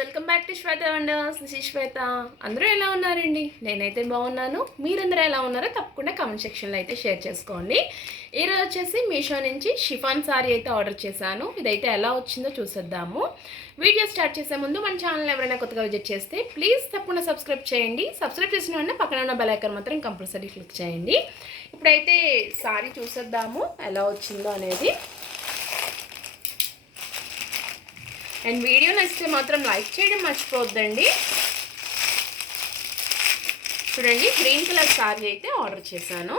Welcome back to Shweta wonders. This is Shweta. అందరూ ఎలా ఉన్నారండి? నేనైతే బాగున్నాను. మీరందరూ ఎలా ఉన్నారో తప్పకుండా కామెంట్ సెక్షన్లో అయితే షేర్ చేసుకోండి. ఈరోజు వచ్చేసి మీషో నుంచి షిఫాన్ సారీ అయితే ఆర్డర్ చేశాను. ఇదైతే ఎలా వచ్చిందో చూసేద్దాము. వీడియో స్టార్ట్ చేసే ముందు మన ఛానల్ ఎవరైనా కొత్తగా విజిట్ చేస్తే ప్లీజ్ తప్పకుండా సబ్స్క్రైబ్ చేయండి. సబ్స్క్రైబ్ చేసిన వెంటనే పక్కన ఉన్న బెల్ ఐకాన్ మాత్రం కంపల్సరీ క్లిక్ చేయండి. ఇప్పుడైతే సారీ చూసేద్దాము ఎలా వచ్చిందో అనేది. అండ్ వీడియో నచ్చితే మాత్రం లైక్ చేయడం మర్చిపోవద్దండి. చూడండి, గ్రీన్ కలర్ సారీ అయితే ఆర్డర్ చేశాను.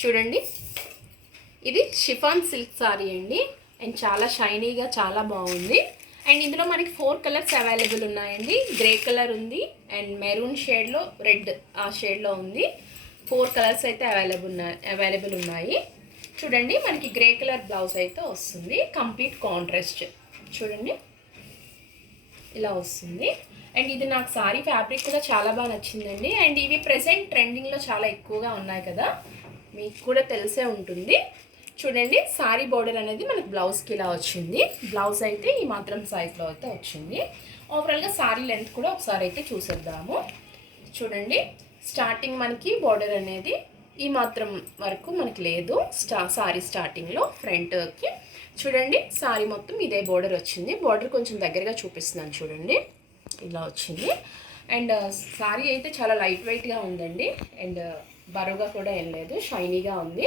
చూడండి, ఇది షిఫాన్ సిల్క్ సారీ అండి. అండ్ చాలా షైనీగా చాలా బాగుంది. అండ్ ఇందులో మనకి 4 కలర్స్ అవైలబుల్ ఉన్నాయండి. గ్రే కలర్ ఉంది అండ్ మెరూన్ షేడ్లో, రెడ్ ఆ షేడ్లో ఉంది. 4 కలర్స్ అయితే అవైలబుల్ ఉన్నాయి. చూడండి, మనకి గ్రే కలర్ బ్లౌజ్ అయితే వస్తుంది. కంప్లీట్ కాంట్రాస్ట్ చూడండి ఇలా వస్తుంది. అండ్ ఇది నాకు సారీ ఫ్యాబ్రిక్ కూడా చాలా బాగా నచ్చిందండి. అండ్ ఇవి ప్రెసెంట్ ట్రెండింగ్లో చాలా ఎక్కువగా ఉన్నాయి కదా, మీకు కూడా తెలిసే ఉంటుంది. చూడండి, సారీ బోర్డర్ అనేది మనకి బ్లౌజ్కి ఇలా వచ్చింది. బ్లౌజ్ అయితే ఈ మాత్రం సైజ్లో అయితే వచ్చింది. ఓవరాల్గా సారీ లెంత్ కూడా ఒకసారి అయితే చూసేద్దాము. చూడండి, స్టార్టింగ్ మనకి బోర్డర్ అనేది ఈ మాత్రం వరకు మనకి లేదు. సారీ స్టార్టింగ్లో ఫ్రంట్కి చూడండి, సారీ మొత్తం ఇదే బోర్డర్ వచ్చింది. బోర్డర్ కొంచెం దగ్గరగా చూపిస్తున్నాను చూడండి, ఇలా వచ్చింది. అండ్ సారీ అయితే చాలా లైట్ వెయిట్గా ఉందండి. అండ్ బరువుగా కూడా ఏం లేదు, షైనీగా ఉంది.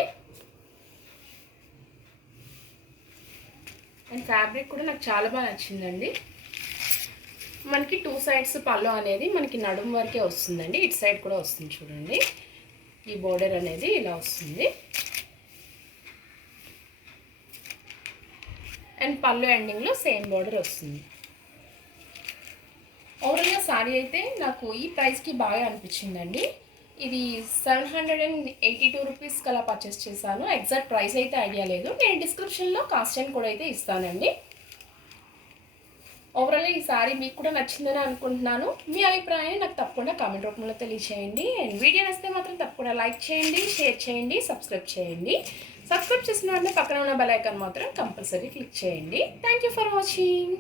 అండ్ ఫ్యాబ్రిక్ కూడా నాకు చాలా బాగా నచ్చిందండి. మనకి 2 సైడ్స్ పళ్ళు అనేది మనకి నడుము వరకే వస్తుందండి. ఇటు సైడ్ కూడా వస్తుంది చూడండి. ఈ బోర్డర్ అనేది ఇలా వస్తుంది. అండ్ పళ్ళు ఎండింగ్లో సేమ్ బోర్డర్ వస్తుంది. ఓవరాల్గా సారీ అయితే నాకు ఈ ప్రైస్కి బాగా అనిపించిందండి. ఇది 782 రూపీస్కి అలా పర్చేస్ చేశాను. ఎగ్జాక్ట్ ప్రైస్ అయితే ఐడియా లేదు. నేను డిస్క్రిప్షన్లో కాస్ట్ అండ్ కూడా అయితే ఇస్తానండి. ఓవరాల్గా ఈ సారీ మీకు కూడా నచ్చిందని అనుకుంటున్నాను. మీ అభిప్రాయాన్ని నాకు తప్పకుండా కామెంట్ రూపంలో తెలియచేయండి. అండ్ వీడియో నచ్చితే మాత్రం తప్పకుండా లైక్ చేయండి, షేర్ చేయండి, సబ్స్క్రైబ్ చేయండి. సబ్స్క్రైబ్ చేసిన వెంటనే పక్కన ఉన్న బెల్ ఐకాన్ మాత్రం కంపల్సరీ క్లిక్ చేయండి. Thank you for watching.